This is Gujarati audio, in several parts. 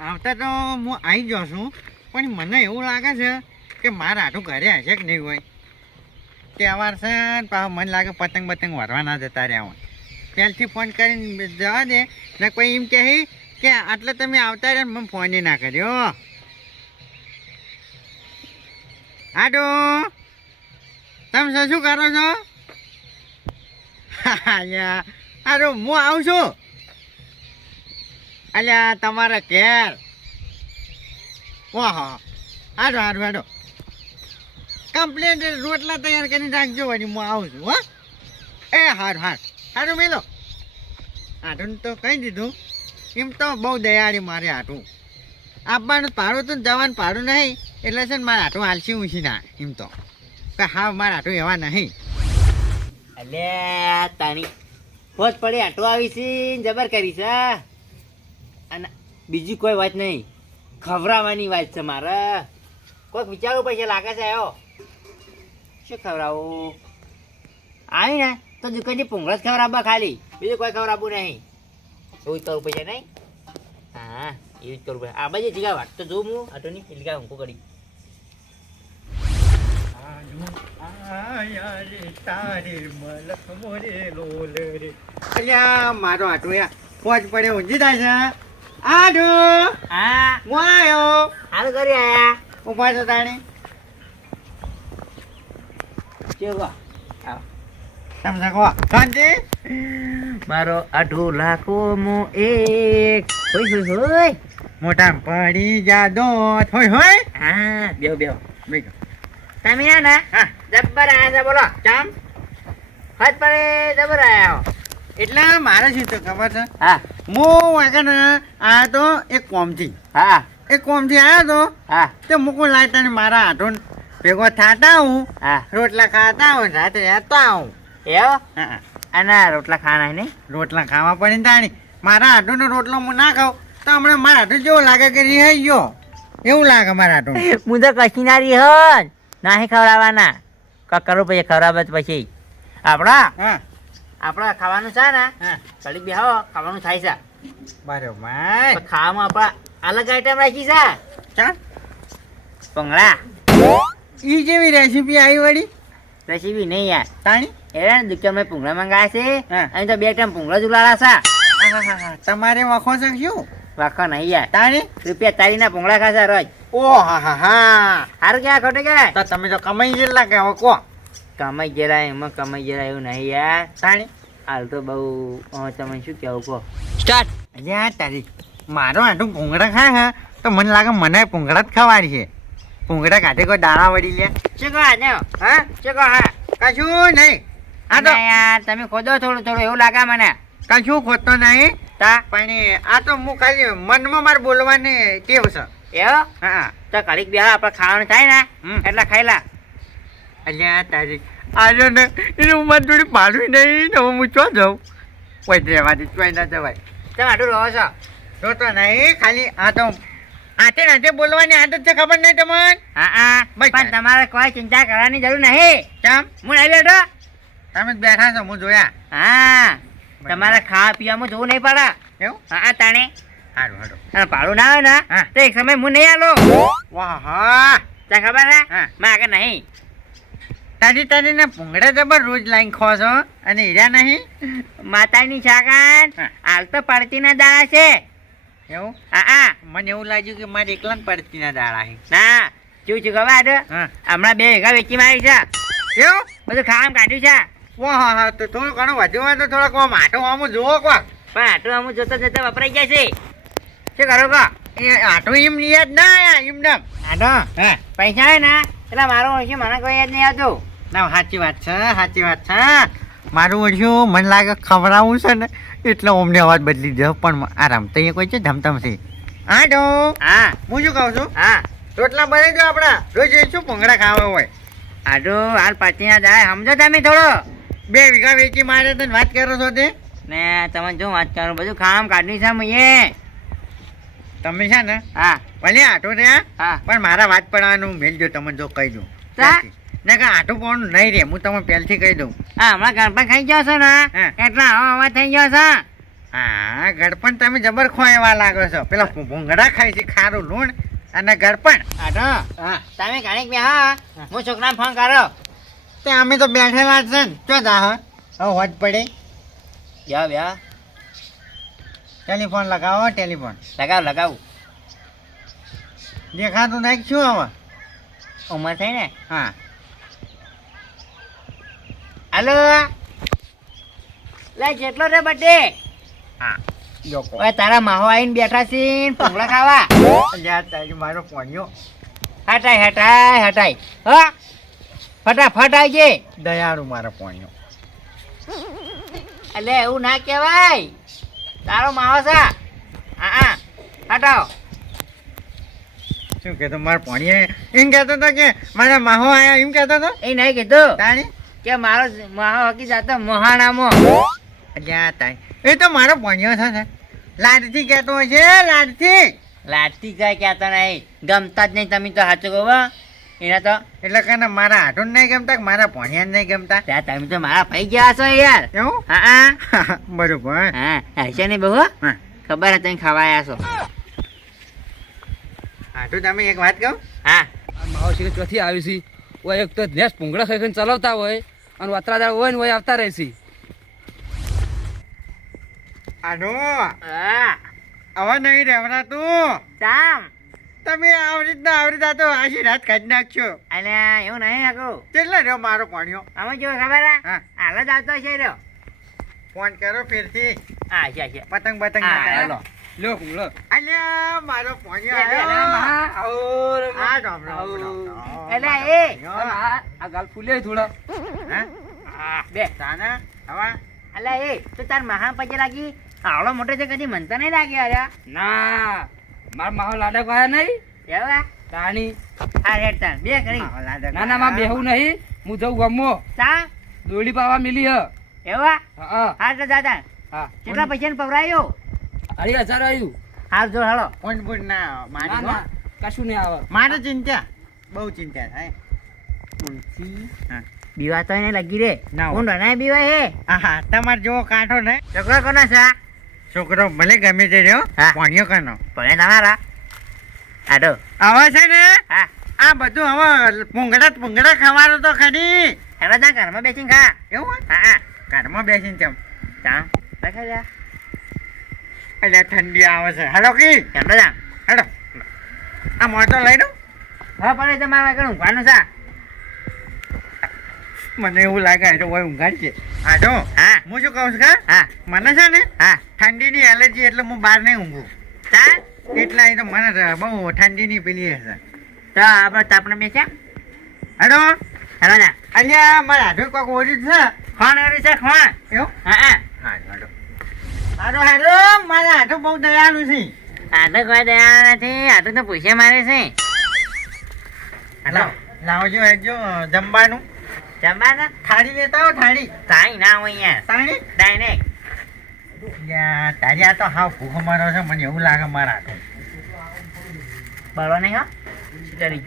આવતા તો હું આવી ગયો છું, પણ મને એવું લાગે છે કે મારા આટું ઘરે હશે કે નહીં હોય. તહેવાર છે મને લાગે પતંગ બતંગ વરવાના જતા રહ્યા હોય. પહેલથી ફોન કરીને જવા દે, ને કોઈ એમ કહે કે આટલે તમે આવતા રહ્યા મને ફોન ના કર્યો. આટો તમે શું કરો છો? અલ્યા અરે હું આવું છું? અલ્યા, તમારા ઘેર. ઓહો. હાડો હાડો હાડો. કમ્પ્લેટ રોટલા તૈયાર કરીને રાખજો વળી હું આવું છું, હો. એ, હાર હાર. હારું, મેલો. આટું તો કહી દીધું. એમ તો બહુ દયાળી મારે આટું આપવાનું પાડું તો જવાનું પાડું નહીં, એટલે છે ને મારે આટું હાલસી ઊંચી ના, એમ તો. હા, મારે આટું એવા નહીં. અલ્યા, તાણી. ફોજ પડી આટો આવી છે જબર કરી છે અને બીજી કોઈ વાત નહીં. ખવરાવાની વાત છે મારે. કોઈક વિચારવું પડશે, લાગે છે આવ્યો શું ખવડાવું? આવી ને, તો દુકાનથી પોંગળ જ ખવડાવવા ખાલી. બીજું કોઈ ખવડાવવું નહીં. એવું જ કરવું પડશે નહીં? હા, એવું જ કરવું પડે આ બાજુ જીગા વાત તો જોઉં હું. આટોની કાંઈ ઊંઘું કરી. મારો આટો યા. પોચ પડે ઊંઝી થાય છે. આડું. હા. હું આવ્યો હાલ કરી આયા. ઊભા છો તાણી? કેવો? સમજા કહો. શાંતિ? મારો અઢો લાખો મો એક. હોય હોય હોય. મોટા પડી જાદો હોય હોય? હા બેહો બેહો. બેગો તમે આ ને? જબ્બર આયા છે બોલો. ચામ? હજ પડે જબ્બર આયા એટલે મારે શું તો ખબર છે? હા. હું વાગણ આ તો એક કોમથી. હા. એક કોમથી આવ્યો તો હા. તે મૂકું ને મારા હાથો ભેગો થાતા હું હા. રોટલા ખાતા હું રાતે રહેતા હું. એવો? હા. અને રોટલા ખાના ને રોટલા ખાવા પડે તાણી. મારા આટોનો રોટલો હું ના ખાઉં. તો હમણાં મારા હાથો જેવો લાગે કે રિહાઈ ગયો. એવું લાગે મારા હાથો. હું તો કશી ના નાહી ખવડાવવાના. કકરો પછી ખવડાવે પછી. આપણા? હા. આપણા ખાવાનું છે ને હા. કડી બેહો ખાવાનું થાય છે. બરોબર ખાવામાં આપડે અલગ આઈટમ રાખી છે. ચા? ભંગળા. ઈ જેવી રેસીપી આવી વળી? રેસીપી નહીં યાર. તાણી? એ દુકાનમાં ભૂંગળા મંગાયા છે. અહીં તો બે ટાઈમ ભૂંગળા જ ઉલાળા છે. તમારે વખો છે શું? વાખો નહીં યાર. તાણી? રૂપિયા તારીના ભૂંગળા ખાશે રોજ. ઓ હા હા હા. સારું ક્યાં ખોટે કે? તો તમે તો કમાઈ જેટલા કે હવે કો? કમાઈ ગયેલા એમાં કમાઈ ગયેલા એવું નહીં યાર. તાણી? હાલ તો બહુ તમે શું કહેવું કહો? સ્ટાર્ટ. અલ્યા તારી મારો આટલું ભૂંગળા ખાય હા? તો મને લાગે મને ભૂંગળા જ ખવાડી છે. ભૂંગળા કાઢે કોઈ દાણા વળી લે. શું કહો આજે હા? ચેકો હા? કશું નહીં. આ તો યાર તમે ખોદો થોડું થોડું એવું લાગે મને. કશું ખોદતો નહીં. તા? પણ આ તો હું ખાલી મનમાં મારે બોલવાની કેવું છે. એવો? હા. તો ઘડીક બે આપણે ખાવાનું થાય ને. એટલે ખાઈ લા. અલ્યા તારી આજે ને એનું મારી જોડે પાડું નહીં તો હું ચો જાઉં? કોઈ રહેવાથી ચોઈ ના જવાય. તમે આટલું રહો છો? તો તો નહીં ખાલી આ તો આતે નાતે બોલવાની આદત છે ખબર નહીં તમને? હા હા. પણ તમારે કોઈ ચિંતા કરવાની જરૂર નહીં. કેમ? હું આવી બેઠો. તમે જ બેઠા છો હું જોયા. હા. તમારે ખાવા પીવામાં જોવું નહીં પડે. એવું? હા હા તાણે. સારું સારું અને ભાડું ના આવે ને હા. તો એક સમય હું નહીં આલો. વાહ હા. તને ખબર હે. હા. માગે નહીં. તારી તારી ને ભૂંગળા જબર રોજ લાઈન ખો છો અને હીરા નહીં? માતાની શાકાન હાલ તો પડતીના દાડા છે. એવું? હા હા. મને એવું લાગ્યું કે મારે એકલા પડતીના દાળા દાડા છે. ના શું છું ખબર હા. હમણાં બે વીઘા વેચી મારી છે. એવું? બધું ખાવાનું કાઢ્યું છે. વાહ હા હા તો થોડું ઘણું વધુ હોય તો થોડોક આમ આટો આમ જોવો કો પણ આટો આમ જોતા જતા વપરાઈ છે. શું કરો કહો એ આટો એમ ની જ ના એમ ના. આટો? હા. પૈસા હોય ને એટલે મારો ઓળખી મને કોઈ યાદ નહીં આવતું. ના સાચી વાત છે સાચી વાત છે. મારું ઓળખ્યું મને લાગે ખવડાવવું છે ને એટલે અમને અવાજ બદલી દે પણ આરામ. તો એ કોઈ છે? ધમધમથી. હા જો હા. હું શું કહું છું? હા. રોટલા બને જો આપણા. રોજ શું ભૂંગળા ખાવા હોય? આજો હાલ પાછી ના જાય. સમજો તમે થોડો. બે વીઘા વેચી મારે તને વાત કરો છો તે? ને તમે જો વાત કરો? બધું ખામ કાઢી છે મેં તમે છે ને? હા. ભલે આટો રહ્યા હા. પણ મારા વાત પડવાનું મેલજો તમે જો કહી દઉં? ને કે આટું પણ નહીં રે હું તમને પહેલથી કહી દઉં. હા હમણાં ગણપણ ખાઈ ગયો છો ને? એટલા હવા હવા થઈ ગયો છો? હા ગળપણ તમે જબર ખોવા લાગો છો. પેલા ભૂંગળા ખાય છે ખારું લૂણ અને ગડપણ આટો? હા. તમે ઘણીક બે હા. હું. છોકરાને ફોન કરો. તે અમે તો બેઠેલા છે ને. ચો જા હવે હોજ પડે. યા બ્યા ટેલિફોન લગાવો ટેલિફોન. લગાવ લગાવ. દેખાતું નહીં શું હવે ઉંમર થઈ ને? હા. હાલો. લે કેટલો રે બર્થડે હા. ઓય તારા માહો આવીને બેઠા છે ને ભૂંગળા ખાવા અલ્યા મારો પોણ્યો હટાય હટાય હટાય. હ ફટાફટ આવજે. દયાળુ મારો પોણ્યો એટલે એવું ના કહેવાય. તારો માહો છે. હા હા. હટાવો. શું કહેતો? મારો પોણીએ એમ કહેતો હતો કે મારા માહો આયા એમ કહેતો હતો એ નહીં કીધું. તાણી? કે મારો મહા હકી જાતો મોહાણામાં અલ્યા તારી એ તો મારો ભણ્યો છે ને. લાડથી કહેતો હોય છે લાડથી. લાડથી કઈ કહેતો નહીં. ગમતા જ નહીં તમે તો સાચું કહો હો. એના તો એટલે કે મારા હાટું નહીં ગમતા મારા ભણ્યા નહીં ગમતા? ત્યાં તમે તો મારા ભાઈ ગયા છો યાર. એવું? હા હા. બરોબર. હા હશે નહીં બહુ હા. ખબર છે તમે ખાવા છો. હાટું તમે એક વાત કહો? હા. આ માવો શીખર ચોથી આવી છે. એક તો નેસ પૂંગળા ખાઈ ખાઈને ચલાવતા હોય. અને વાતરાદાર હોય ને હોય આવતા રહે છે આડો હવે નહીં રહેવડાતું સામ તમે આવી રીતના આવી રીતના તો આશી રાત કાઢી નાખશો અને એવું નહીં આગળ કેટલા રહ્યો મારો પાણીઓ અમે જો ખબર હાલ જ આવતો છે રહ્યો ફોન કરો ફેરથી હા છે છે પતંગ પતંગ ભૂંગળો અલ્યા મારો આવ્યો. આ. એટલે એ. ગાલ ફૂલે થોડા હા? હા, બે તાના? હવા. અલા એ તો તાર મહા પછી લાગી આવડો મોટો છે કદી મનતા નહીં લાગે અરે ના. મારા માહો લાડક આયા નહીં? એવા તાણી. આ તાર બે કરી. ના ના માં બેહું નહીં. હું જઉં ગમો તા? દોડી પાવા મિલી હ. એવા હા હા. તો દાદા હા. કેટલા પૈસા ને પવરાયો? અઢી હજાર આવ્યું હાલ જો હાલો. ઊંટ બૂટ ના ના કશું નહીં આવે. મારે ચિંતા બહુ ચિંતા થાય. હા. બીવા તો એને લગી રે. ના હું બનાય બીવા હે. આહા તમારે જો કાંઠો ને છોકરો કોનો છે? છોકરો ભલે ગમે તે રહ્યો હા. પોણિયો કનો ભલે તમારા આડો. હવે છે ને? હા. આ બધું હવે પૂંગડા પૂંગડા ખાવાનું તો ખરી. હવે તા ઘરમાં બેસીને ખા. એવું હા હા. ઘરમાં બેસીને ચમ ચા દેખાય જા. ઠંડી આવે છે. હેલો કી. હેલો જા. હેલો આ મોટો લઈ દઉં. હા પડે તમારે આગળ ઊંઘવાનું છે. મને એવું લાગે તો હોય ઊંઘાડ છે. હા તો હા. હું શું કહું છું કા હા. મને છે ને હા. ઠંડીની એલર્જી એટલે હું બહાર નહીં ઊંઘું. તા? એટલા તો મને બહુ ઠંડીની પેલી હશે. તો આપણે તાપને બેસ્યા હેલો? હેલો ના અલ્યા મારા હાથે કોઈક ઓરી છે. ખોણ ઓરી છે ખોણ. એવું? હા હા. હા હાલો હાલો હારો મારા હાથે બહુ દયાળુ છે. આટલું કોઈ દયા નથી આટલું તો પૂછે મારે છે. હેલો લાવજો હેજો જમવાનું. જમવાના? થાળી લેતા આવો થાળી. તાઈ ના હોય યાર તાણી? ડાયરેક્ટ યા તારી આ તો હાવ ભૂખો મારો છે મને એવું લાગે મારા તો બળવા નહીં હા. કરી?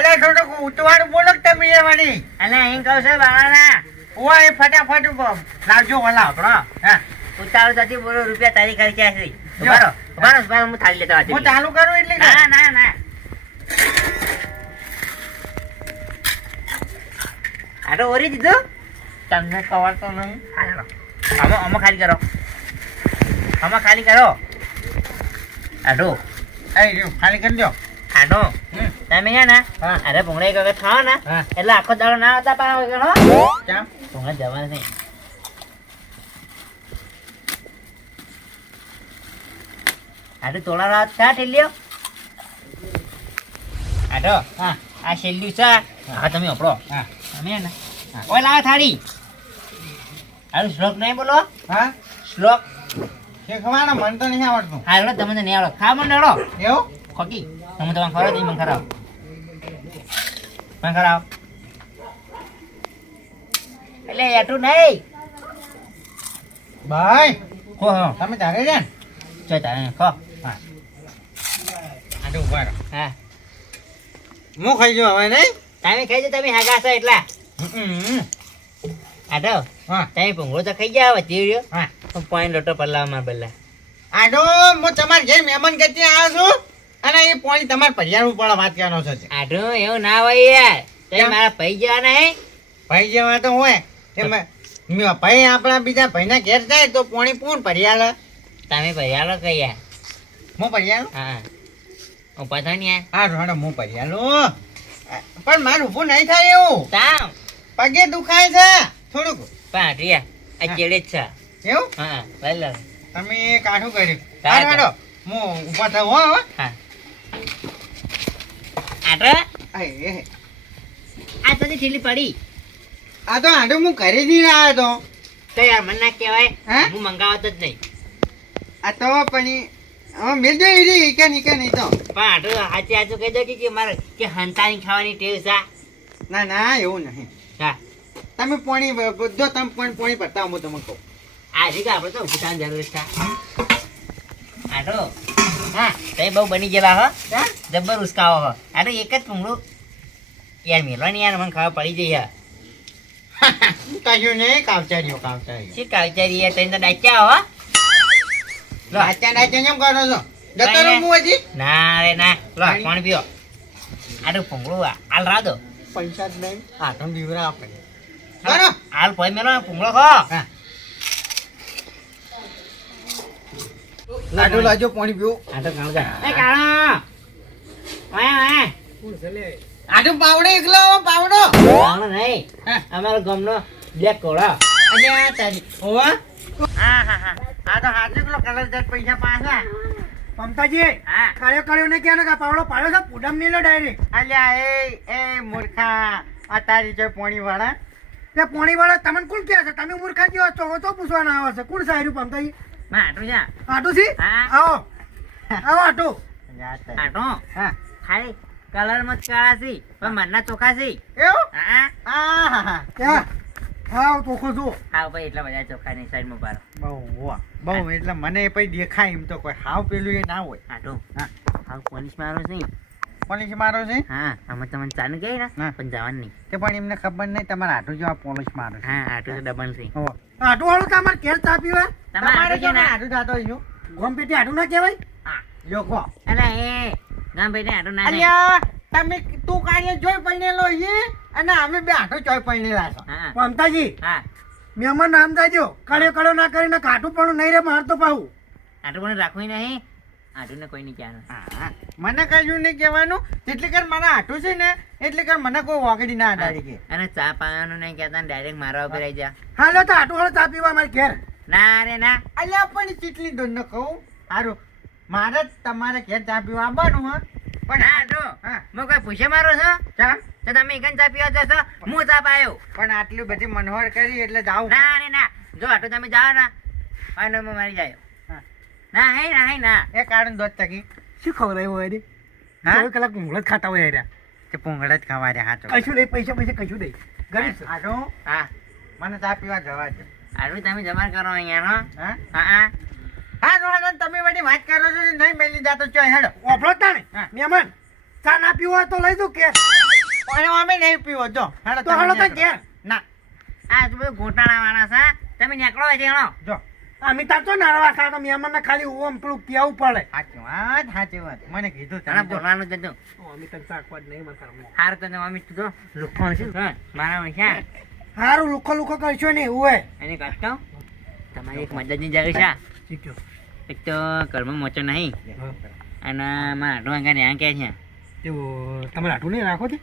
અલે થોડુંક ઉતવાળું બોલો તમે એ વાળી? અને અહીં કહું છું બાળાના. ઓય એ ફટાફટ. લાવજો ઓલા આપણો. હા? ઉતારો જતી બોલો રૂપિયા તારી ખર્ચા છે? ઉભારો ઉભારો હું થાળી લેતા હું ચાલુ કરું એટલે ના ના ના. આ તો ઓરી દીધો તમને ખબર તો નહીં આમાં આમાં ખાલી કરો આમાં ખાલી કરો આઈ ખાલી કરી દો હમ. તમે છે ને હા અરે ભૂંગળા એક વખત ખાઓ ને એટલે આખો દાડો ના આવતા હો ભૂંગળા જવાનું નહીં આટલું તોડા રાત થયા ઠેલ્યો આડો હા આ છેલ્લું છે. હા. તમે ઓપડો હા. તમે ને. ઓય લાવ થાળી. હારું શ્લોક નહીં બોલો. હા? શ્લોક. શીખવાના મન તો નહીં આવડતું. હા હેડો તમે તો નહીં આવડો. ખા મને હેડો એવું? ખોકી. તમે તમારે ખરો મને ખરાવ મને ખરાવ એટલે એટલું નહીં. ભાઈ ખો હા. તમે તારે છે ને? તારે ખો. હા. તો ઊભા હા. હું ખાઈ જો હવે નહીં? તમે ખાઈ જો તમે હાગા છો એટલા. આડો હા. તમે ભૂંગળો તો ખાઈ ગયા વચ્ચે રહ્યો. હા. પણ પાણી લોટો પલાવમાં બલ્લા આડો હું તમારા ઘેર મહેમાન ગતિ આવ્યો છું અને એ પોઈન્ટ તમારે પર્યાણ ઉપર વાત કરવાનો છે. આડો એવું ના હોય યાર. તમે મારા ભાઈ જવાના નહીં ભાઈ જેવા તો હોય. એમાં મ- ભાઈ આપણા બીજા ભાઈના ઘેર જાય તો પોણી કોણ પરિયાલ તમે પરિયાલો કયા યાર? હું પર્યાલ હા. હું પતો ને હા રોડો હું પર્યાલો પણ મારું ઊભું નહીં થાય એવું. તામ પગે દુખાય છે. થોડુંક. પણ આ. ચેડે છે. એવું? હા બલ્લા તમે કાઠું કર્યું. કાઢ. હાડો હું. ઊભા થયો હો હો. આય, આ તો ઠીલી પડી. આ તો આડો હું ઘરે જ નહીં આવ્યો તો. યાર મને ના કહેવાય? હું? મંગાવતો જ નહીં. આ તો પણ હવે મેલ જો ઈરી ઈકે નહીં તો. પણ આઢું હાચે હાચું કહી દો કે કે મારે કે હંતાની ખાવાની ટેવ છે? ના ના એવું નહીં. હા. તમે પાણી બધો તમે પણ પાણી ભરતા હું તમને કહું. આજે કે આપણે તો જરૂર છે. આઢો હા તમે બહુ બની ગયેલા હો? જબ્બર ઉસકાવો હો. આઢો એક જ ભૂંગળું યાર મેલો ને યાર મને ખબર પડી જઈ હા. કશું નહીં કાવચારીઓ કાવચારીઓ શી કાવચારી યાર તમે તો ડાચ્યા હો. લો. નાચ્યા નાચ્યા કેમ કરો છો? જતો રહું હું હજી. ના રે ના. લો પાણી? પાણી પીઓ. આઢું ભૂંગળું આ- હાલ રાહ પૈસા જ નહીં. આઠમ બીવરા આપે. હાલ પોઈ મેલો ભૂંગળો ખો. લાડુ લાજો પાણી પીવું આઢો કાણું જા એ કાણો ઓય આડુ પાવડે એકલો પાવડો. કાણો નહીં. હા. અમારો ગમનો બ્લેક કોળા. અલ્યા તારી. ઓવા હા હા હા. આ તો હાજર કિલો કલર જટ પૈસા પાછા મમતાજી હા. કાળ્યો કાળ્યો ને ક્યાં? કે પાવડો પાડ્યો છે? પૂડમ ડાયરેક્ટ અલ્યા એ એ મૂર્ખા. આ છે જે પોણી વાળા તે પોણી વાળા તમને કોણ કહે છે? તમે મૂર્ખા જેવા છો? તો પૂછવાના આવે છે. કોણ સાહેબ પમતાઈ માં આટું છે. આટુ હા. આવો. આવો આટુ આટો હા. ખાલી કલર કાળા છે. પણ મનના ચોખા છે. એવું? હા. હા હા ત્યાં હા ચોખ્ખો છો હાવ ભાઈ એટલા બધા ચોખા ની સાઈડમાં પાડો બહુ વાહ. બહુ એટલે મને પછી દેખાય એમ તો કોઈ. હાવ પેલું એ ના હોય. આટો હા. હાવ પોલીસ મારો છે. પોલીસ મારો છે? હા આમાં તમને ચાલુ કહી ને પણ જવાનું નહીં. તે પણ એમને ખબર નહીં તમારે હાથું જેવા પોલીસ મારો છે. હા આટું તો ડબલ છે. આટુ વાળું તમારે ઘેર ચા પીવા. તમારે આટું જો છે થતો હોય ગોમ પેટી આટુ ના કહેવાય? હા. લોકો અલા એ ગોમ પેટી આટું ના તમે તું કાઢીએ જોઈ પડેલો છે અને અમે બે હાથો ચોય પડેલા છો. મમતાજી હા. મહેમાન નામ દાજો કડે કડો ના કરીને કાઠું પણ નહીં રે મારતો પાવું આટું પણ રાખવું નહીં? આટું ને કોઈ નહીં કહેવાનું. મને કશું નહીં કહેવાનું. જેટલી કર મારા આટું છે ને એટલી કર મને કોઈ વાગડી ના અડાડી કે. અને ચા પાવાનું નહીં કહેતા ડાયરેક્ટ મારા ઉપર આવી જા. હાલો તો આટું હાલો ચા પીવા મારે ઘેર. ના રે ના. અલ્યા પણ ચીટલી દોન ન કહું. સારું મારે જ તમારે ઘેર ચા પીવા આવવાનું હા. પણ હા આ- આટો હા. હું કોઈ પૂછે મારો છો? તો તમે એકન ચા પીવા જશો? હું ચા પાયો. પણ આટલી બધી મનોહર કરી એટલે જાવું ના રે ના જો આટલું તમે જાઓ ના અને હું મારી જાય. હા. ના હે ના હે ના. એ કારણ દોત તકી. શું ખબર આવ્યું હોય રે? હા? કલાક જ ખાતા હોય યાર કે પોંગળ જ ખાવા રહ્યા હાચો. કશું નહીં પૈસા પૈસા કશું નહીં. ગરીબ છે. આટો હા. મને ચા પીવા જવા દો. આટલું તમે જમા કરો અહીંયા હા હા. હા હા રોહન તમે બધી વાત કરો છો ને નહીં મેલી જાતો ચો હેડો. ઓફળો તાણે હા. મહેમાન ચા ના પીવો તો લઈ દઉં ઘેર અને અમે નહીં પીવો જો હેડો તો તમે તો નીકળો. ના આ તો ઘોટાળા માણસ હા. તમે નીકળો જો અમે તાર તો નારવા ખાતા મહેમાન ને ખાલી ઓમ પેલું કેવું પડે. સાચી વાત સાચી વાત. મને કીધું તમે જો. બોલવાનું જ. અમે તને શાકભાજ નહીં મસાલો હારું તો તો લુખણ છું મારા વંશા હારું લુખો લુખો કરશો ને એવું હોય કહેતો તમારી એક મદદની જરૂર છે એક તો ઘરમાં મોચો નહીં. અને મારા આગળ ને કે છે. તમારે આટું નહીં રાખો તે?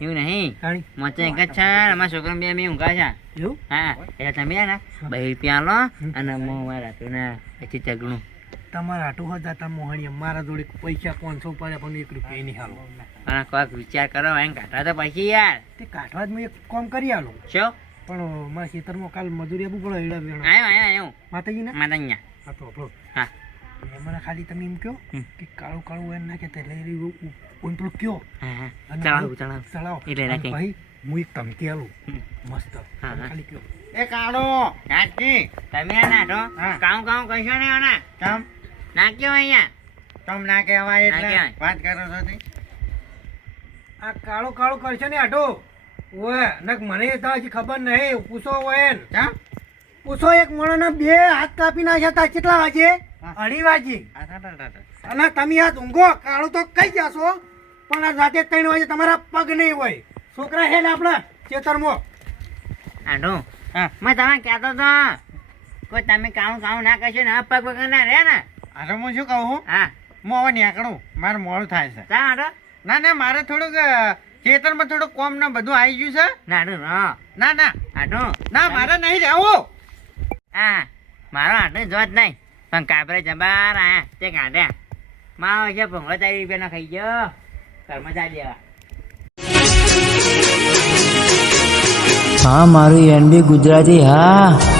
એવું નહીં? મોચો એક જ છે અમારા છોકરા બે અમે ઊંઘા છે. એવું? હા એટલે તમે ને બે રૂપિયા લો અને હું મારા ને પછી ચગણું. તમારે આટું હતા તા મોહણી મારા જોડે પૈસા પાંચસો પડે પણ એક રૂપિયા નહીં હાલો. પણ કોઈક વિચાર કરો એમ કાઢવા તો પછી યાર. તે કાઢવા જ મેં એક કામ કરી આલું. શું? પણ મારા ખેતરમાં કાલ મજૂરી આપવું પડે એડા વેણા આવ્યો આવ્યો આવ્યો માતાજી ને માતા હા તો આપણો હા. મને ખાલી તમે એમ કહો કે કાળું કાળું એમ ના કહેતા એટલે ઉ- પેલું કયો? ચડાવું ચડાવું. ચડાવો. એટલે નાખે ભાઈ હું એક ધમકી આલું મસ્ત. ખાલી કયો એ કાળો નાખી તમે આ નાખો. કામ કામ કશો નહીં આના? તમ નાખ્યો અહીંયા? તમ ના કહેવાય એટલે વાત કરો છો તે. આ કાળું કાળું કરશો ને આટો ઓય નક મને તો હજી ખબર નહીં. પૂછો હોય ને ચા પૂછો એક મોણાના બે હાથ કાપી નાખ્યા હતા કેટલા વાગે? અઢી વાગે. અને તમે આ ઊંઘો કાળું તો કઈ જશો પણ આ રાતે ત્રણ વાગે તમારા પગ નહીં હોય. છોકરા છે ને આપણા ખેતરમાં. આંડો. હા. મેં તમે કહેતો તો કોઈ તમે કામ કામ ના કરશો ને આ પગ પગ ના રહે ને. અરે હું શું કહું હા? હું. હવે નીકળું. મારે મોડું થાય છે. આંધો ના ના મારે થોડુંક ચેતરમાં ખેતરમાં થોડુંક કોમ ને બધું આવી ગયું છે. ના ના ના. ના ના મારે નહીં રહેવું. હા, મારો આંધો જો જ નહીં. પણ કાબરે જબાર આયા તે કાઢ્યા મારો છે ભૂંગળો ચાલીસ રૂપિયાનો ખાઈ ગયો હા, મારું એનબી ગુજરાતી, હા.